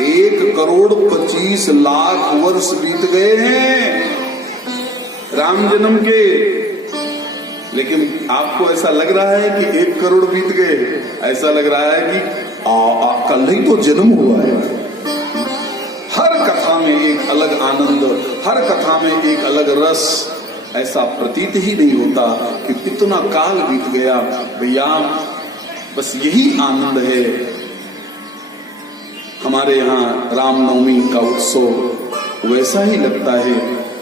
1,25,00,000 वर्ष बीत गए हैं राम जन्म के, लेकिन आपको ऐसा लग रहा है कि 1 करोड़ बीत गए। ऐसा लग रहा है कि कल ही तो जन्म हुआ है। हर कथा में एक अलग आनंद, हर कथा में एक अलग रस। ऐसा प्रतीत ही नहीं होता कि इतना काल बीत गया। भैया बस यही आनंद है। हमारे यहाँ रामनवमी का उत्सव वैसा ही लगता है,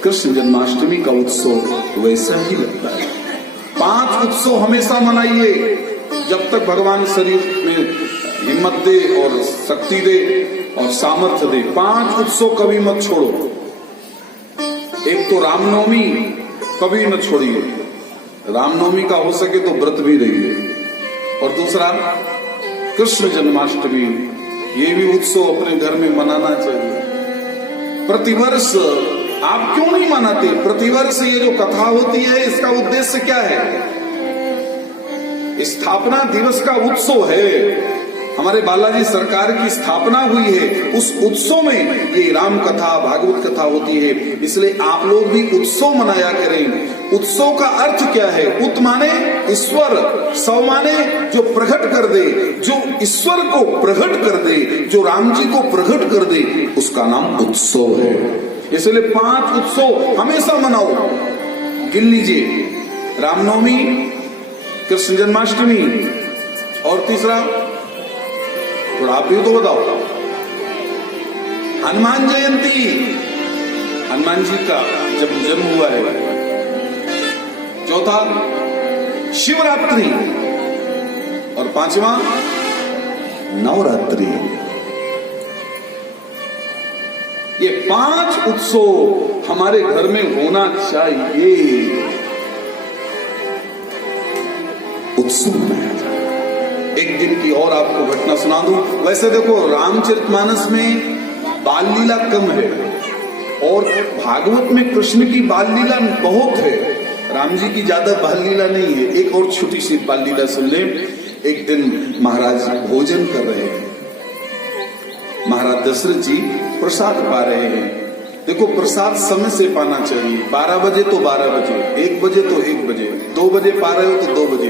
कृष्ण जन्माष्टमी का उत्सव वैसा ही लगता है। 5 उत्सव हमेशा मनाइए जब तक भगवान शरीर में हिम्मत दे और शक्ति दे और सामर्थ्य दे। 5 उत्सव कभी मत छोड़ो। एक तो रामनवमी कभी न छोड़िए, रामनवमी का हो सके तो व्रत भी रहिए। और दूसरा कृष्ण जन्माष्टमी, ये भी उत्सव अपने घर में मनाना चाहिए। प्रतिवर्ष आप क्यों नहीं मनाते? प्रतिवर्ष ये जो कथा होती है इसका उद्देश्य क्या है? स्थापना दिवस का उत्सव है। हमारे बालाजी सरकार की स्थापना हुई है, उस उत्सव में ये राम कथा भागवत कथा होती है। इसलिए आप लोग भी उत्सव मनाया करें। उत्सव का अर्थ क्या है? उत माने ईश्वर, सव माने जो प्रकट कर दे, जो ईश्वर को प्रकट कर दे, जो राम जी को प्रकट कर दे, उसका नाम उत्सव है। इसलिए 5 उत्सव हमेशा मनाओ। गिन लीजिए, रामनवमी, कृष्ण जन्माष्टमी, और तीसरा थोड़ा आप भी तो बताओ, हनुमान जयंती, हनुमान जी का जब जन्म हुआ है। चौथा शिवरात्रि, और 5वां नवरात्रि। ये 5 उत्सव हमारे घर में होना चाहिए। उत्सव मनाया जाए। एक दिन की और आपको घटना सुना दूं। वैसे देखो रामचरितमानस में बाल लीला कम है और भागवत में कृष्ण की बाल लीला बहुत है, राम जी की ज्यादा बाल लीला नहीं है। एक और छोटी सी बाल लीला सुन ले। एक दिन महाराज भोजन कर रहे हैं, महाराज दशरथ जी प्रसाद पा रहे हैं। देखो प्रसाद समय से पाना चाहिए। 12 बजे तो 12 बजे, 1 बजे तो 1 बजे, 2 बजे पा रहे हो तो 2 बजे।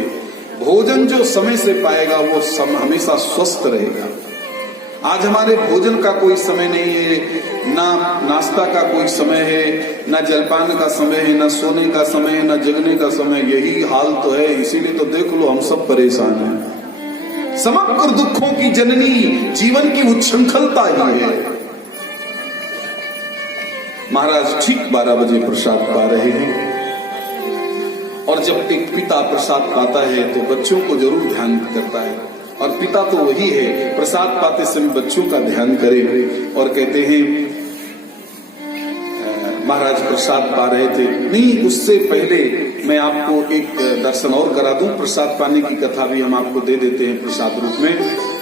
भोजन जो समय से पाएगा वो हमेशा स्वस्थ रहेगा। आज हमारे भोजन का कोई समय नहीं है, ना नाश्ता का कोई समय है, ना जलपान का समय है, ना सोने का समय है, ना जगने का समय। यही हाल तो है। इसीलिए तो देख लो हम सब परेशान हैं। समग्र दुखों की जननी जीवन की उच्छृंखलता ही है। महाराज ठीक 12 बजे प्रसाद पा रहे हैं, और जब एक पिता प्रसाद पाता है तो बच्चों को जरूर ध्यान करता है, और पिता तो वही है प्रसाद पाते समय बच्चों का ध्यान करे। और कहते हैं महाराज प्रसाद पा रहे थे। नहीं, उससे पहले मैं आपको एक दर्शन और करा दूं। प्रसाद पाने की कथा भी हम आपको दे देते हैं प्रसाद रूप में,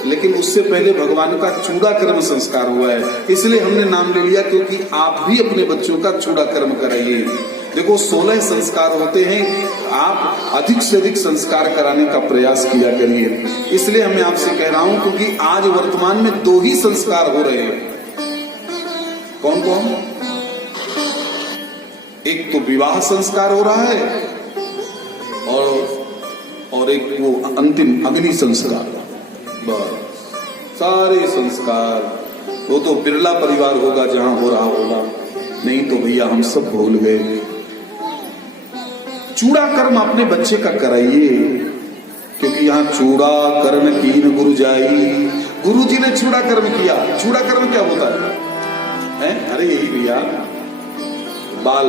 लेकिन उससे पहले भगवान का चूड़ा कर्म संस्कार हुआ है, इसलिए हमने नाम ले लिया, क्योंकि आप भी अपने बच्चों का चूड़ा कर्म कराइए। देखो 16 संस्कार होते हैं, आप अधिक से अधिक संस्कार कराने का प्रयास किया करिए। इसलिए मैं आपसे कह रहा हूं, क्योंकि आज वर्तमान में 2 ही संस्कार हो रहे हैं। कौन कौन? एक तो विवाह संस्कार हो रहा है, और एक वो अंतिम अग्नि संस्कार। बस सारे संस्कार, वो तो बिरला परिवार होगा जहां हो रहा होगा, नहीं तो भैया हम सब भूल गए। चूड़ा कर्म अपने बच्चे का कराइए, क्योंकि यहाँ चूड़ा कर्म कीन गुरु जाई। गुरु जी ने चूड़ा कर्म किया। चूड़ा कर्म क्या होता है? अरे यही भैया, बाल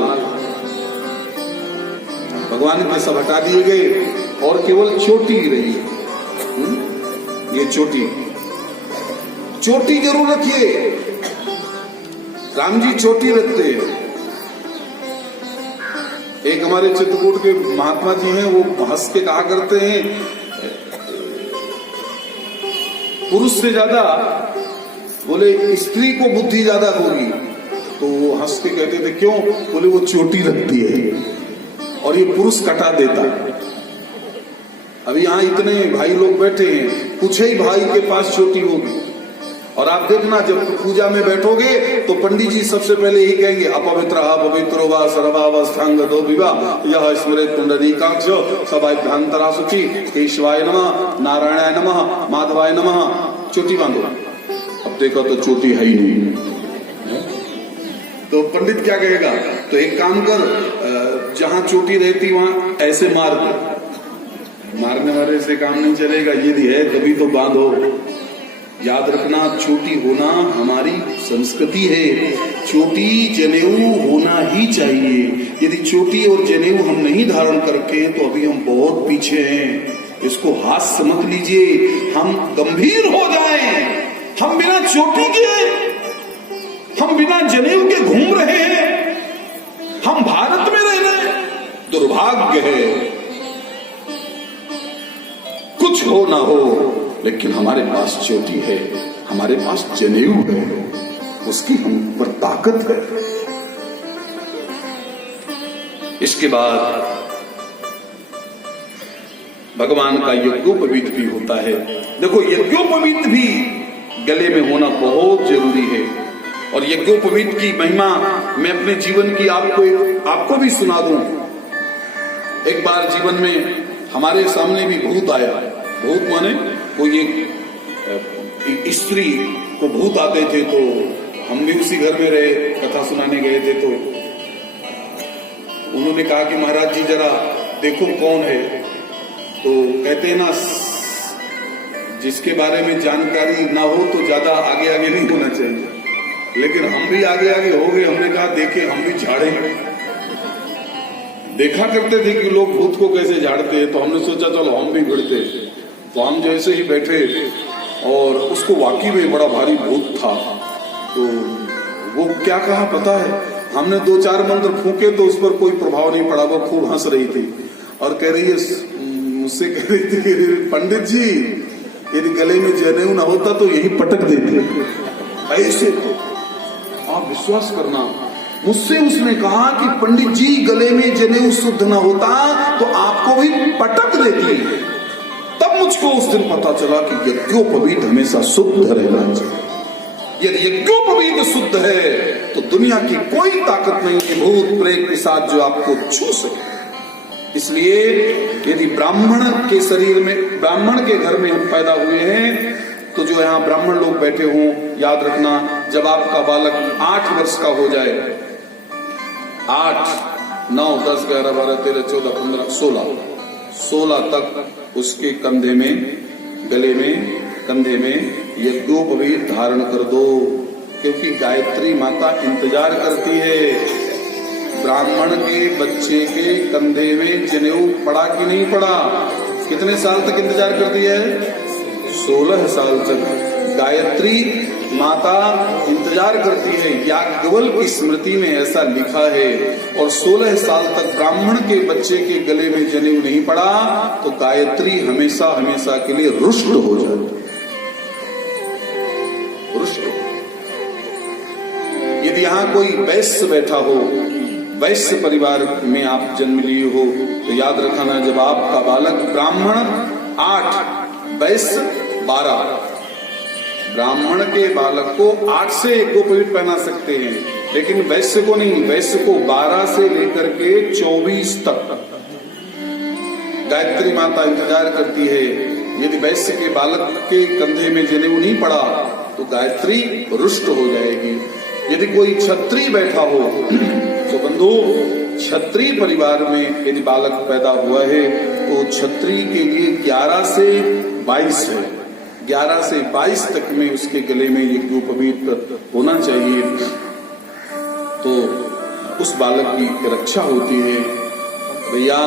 भगवान के सब हटा दिए गए और केवल चोटी रही। ये चोटी जरूर रखिए। राम जी चोटी रखते हैं। एक हमारे चित्रकूट के महात्मा जी हैं, वो हंस के कहा करते हैं, पुरुष से ज्यादा बोले स्त्री को बुद्धि ज्यादा होगी। तो वो हंस के कहते थे क्यों? बोले वो चोटी रखती है और ये पुरुष कटा देता। अभी यहाँ इतने भाई लोग बैठे हैं, कुछ ही भाई के पास चोटी होगी, और आप देखना जब पूजा में बैठोगे तो पंडित जी सबसे पहले यही कहेंगे अपवित्र पवित्रो वा सर्वावस्थांग दो विवाह यह स्मृत पुंडरीकाक्ष सभाभ्यंतरा शुचि केशवाय नमः नारायणाय नमः माधवाय नमः। चोटी बांधो। अब देखो तो चोटी है ही नहीं, तो पंडित क्या कहेगा? तो एक काम कर, जहां चोटी रहती वहां ऐसे मार दो। मारने वाले से काम नहीं चलेगा, यदि है तभी तो बांधो। याद रखना, चोटी होना हमारी संस्कृति है। चोटी जनेऊ होना ही चाहिए। यदि चोटी और जनेऊ हम नहीं धारण करके तो अभी हम बहुत पीछे हैं। इसको हास्य मत लीजिए, हम गंभीर हो जाएं। हम बिना चोटी के, हम बिना जनेऊ के घूम रहे हैं। हम भारत में रह रहे हैं, दुर्भाग्य है। कुछ हो ना हो लेकिन हमारे पास चोटी है, हमारे पास जनेऊ है, उसकी हम पर ताकत है। इसके बाद भगवान का यज्ञोपवीत भी होता है। देखो, यज्ञोपवीत भी गले में होना बहुत जरूरी है। और यज्ञोपवीत की महिमा मैं अपने जीवन की आपको भी सुना दूं। एक बार जीवन में हमारे सामने भी भूत आया। भूत माने कोई एक स्त्री को भूत आते थे, तो हम भी उसी घर में रहे, कथा सुनाने गए थे। तो उन्होंने कहा कि महाराज जी जरा देखो कौन है। तो कहते हैं ना, जिसके बारे में जानकारी ना हो तो ज्यादा आगे आगे नहीं होना चाहिए। लेकिन हम भी आगे आगे हो गए। हमने कहा देखे, हम भी झाड़े। देखा करते थे कि लोग भूत को कैसे झाड़ते हैं, तो हमने सोचा चलो हम भी भिड़ते। तो हम जैसे ही बैठे और उसको वाकई में बड़ा भारी भूत था। तो वो क्या कहा पता है? हमने 2-4 मंत्र फूके तो उस पर कोई प्रभाव नहीं पड़ा। वो खूब हंस रही थी और कह रही है, मुझसे कह रही थी कि पंडित जी यदि गले में जनेऊ ना होता तो यही पटक देते। ऐसे तो आप विश्वास करना, मुझसे उसने कहा कि पंडित जी गले में जनेऊ शुद्ध ना होता तो आपको भी पटक देती। तब मुझको उस दिन पता चला कि यज्ञोपवीत हमेशा शुद्ध रहना चाहिए। यदि यज्ञोपवीत शुद्ध है तो दुनिया की कोई ताकत नहीं है, भूत प्रेत के साथ जो आपको छू सके। इसलिए यदि ब्राह्मण के शरीर में, ब्राह्मण के घर में हम पैदा हुए हैं, तो जो यहाँ ब्राह्मण लोग बैठे हों, याद रखना, जब आपका बालक 8 वर्ष का हो जाए, 8, 9, 10, 11, 12, 13, 14, 15, 16 तक उसके कंधे में, गले में, कंधे में यज्ञोपवीत धारण कर दो। क्योंकि गायत्री माता इंतजार करती है। ब्राह्मण के बच्चे के कंधे में जनेऊ पड़ा कि नहीं पड़ा? कितने साल तक इंतजार करती है? 16 साल तक गायत्री माता इंतजार करती है। याज्ञवल्क्य की स्मृति में ऐसा लिखा है। और 16 साल तक ब्राह्मण के बच्चे के गले में जनेऊ नहीं पड़ा तो गायत्री हमेशा हमेशा के लिए रुष्ट हो जाती। रुष्ट। यदि यहाँ कोई वैश्य बैठा हो, वैश्य परिवार में आप जन्म लिए हो, तो याद रखना, जब आपका बालक ब्राह्मण 8, वैश्य 12, ब्राह्मण के बालक को 8 से यज्ञोपवीत पहना सकते हैं, लेकिन वैश्य को नहीं। वैश्य को 12 से लेकर के 24 तक गायत्री माता इंतजार करती है। यदि वैश्य के बालक के कंधे में जनेऊ नहीं पड़ा तो गायत्री रुष्ट हो जाएगी। यदि कोई क्षत्रिय बैठा हो तो बंधु, क्षत्रिय परिवार में यदि बालक पैदा हुआ है तो क्षत्रिय के लिए 11 से 22 है। 11 से 22 तक में उसके गले में यज्ञोपवीत होना चाहिए, तो उस बालक की रक्षा होती है। भैया,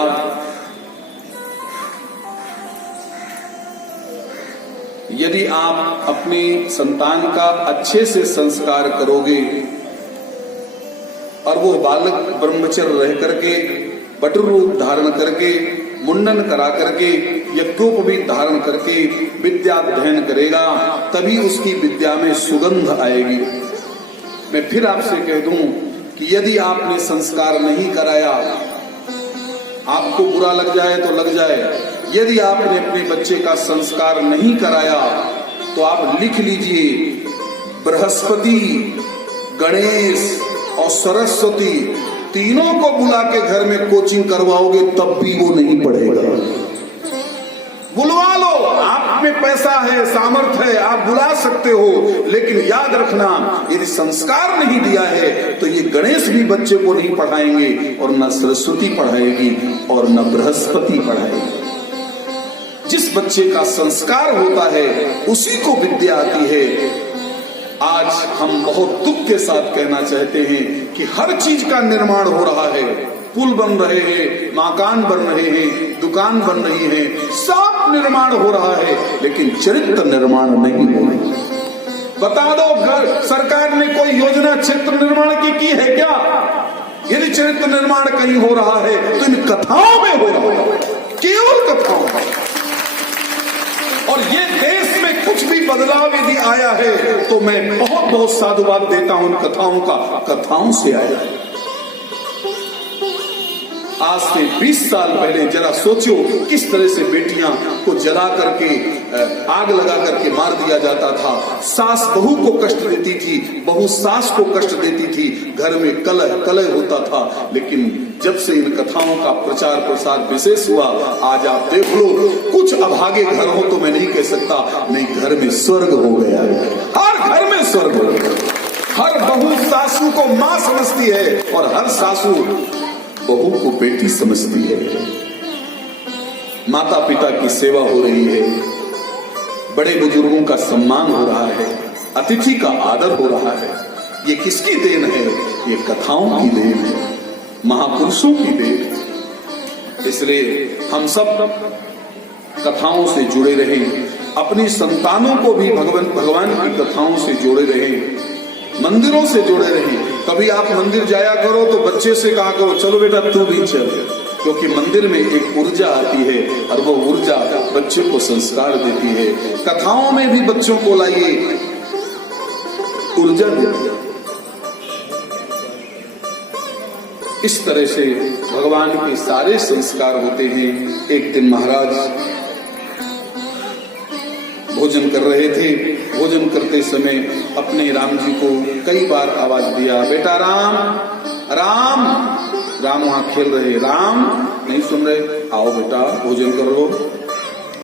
यदि आप अपने संतान का अच्छे से संस्कार करोगे और वो बालक ब्रह्मचर्य रह करके, बटुर रूप धारण करके, मुंडन करा करके, यज्ञोपवीत धारण करके विद्या अध्ययन करेगा, तभी उसकी विद्या में सुगंध आएगी। मैं फिर आपसे कह दूं कि यदि आपने संस्कार नहीं कराया, आपको बुरा लग जाए तो लग जाए, यदि आपने अपने बच्चे का संस्कार नहीं कराया तो आप लिख लीजिए, बृहस्पति, गणेश और सरस्वती तीनों को बुला के घर में कोचिंग करवाओगे तब भी वो नहीं पढ़ेगा। बुलवा लो, आप में पैसा है, सामर्थ्य है, आप बुला सकते हो, लेकिन याद रखना यदि संस्कार नहीं दिया है तो ये गणेश भी बच्चे को नहीं पढ़ाएंगे और न सरस्वती पढ़ाएगी और न बृहस्पति पढ़ाएगी। जिस बच्चे का संस्कार होता है उसी को विद्या आती है। आज हम बहुत दुख के साथ कहना चाहते हैं कि हर चीज का निर्माण हो रहा है, पुल बन रहे हैं, मकान बन रहे हैं, दुकान बन रही है, सब निर्माण हो रहा है, लेकिन चरित्र निर्माण नहीं हो रहा। बता दो, सरकार ने कोई योजना चरित्र निर्माण की है क्या? यदि चरित्र निर्माण कहीं हो रहा है तो इन कथाओं में हो रहा है, केवल कथाओं में। और ये देश में कुछ भी बदलाव यदि आया है तो मैं बहुत बहुत साधुवाद देता हूं इन कथाओं का, कथाओं से आया है। आज से 20 साल पहले जरा सोचो किस तरह से बेटियां को जला करके, आग लगा करके मार दिया जाता था। सास बहू को कष्ट देती थी, बहू सास को कष्ट देती थी, घर में कलह कलह होता था। लेकिन जब से इन कथाओं का प्रचार प्रसार विशेष हुआ, आज आप देख लो, कुछ अभागे घर हो तो मैं नहीं कह सकता, नहीं, घर में स्वर्ग हो गया है, हर घर में स्वर्ग हो गया। हर बहू सासू को मां समझती है और हर सासू बहू को बेटी समझती है। माता पिता की सेवा हो रही है, बड़े बुजुर्गों का सम्मान हो रहा है, अतिथि का आदर हो रहा है। ये किसकी देन है? ये कथाओं की देन है, महापुरुषों की देन है। इसलिए हम सब कथाओं से जुड़े रहें, अपनी संतानों को भी भगवान की कथाओं से जोड़े रहें, मंदिरों से जोड़े रहें। कभी आप मंदिर जाया करो तो बच्चे से कहा करो, चलो बेटा तू भी चल, क्योंकि मंदिर में एक ऊर्जा आती है और वो ऊर्जा बच्चे को संस्कार देती है। कथाओं में भी बच्चों को लाइए, ऊर्जा देती है। इस तरह से भगवान के सारे संस्कार होते हैं। एक दिन महाराज भोजन कर रहे थे, भोजन करते समय अपने राम जी को कई बार आवाज दिया, बेटा राम राम। राम वहां खेल रहे, राम नहीं सुन रहे, आओ बेटा भोजन कर लो।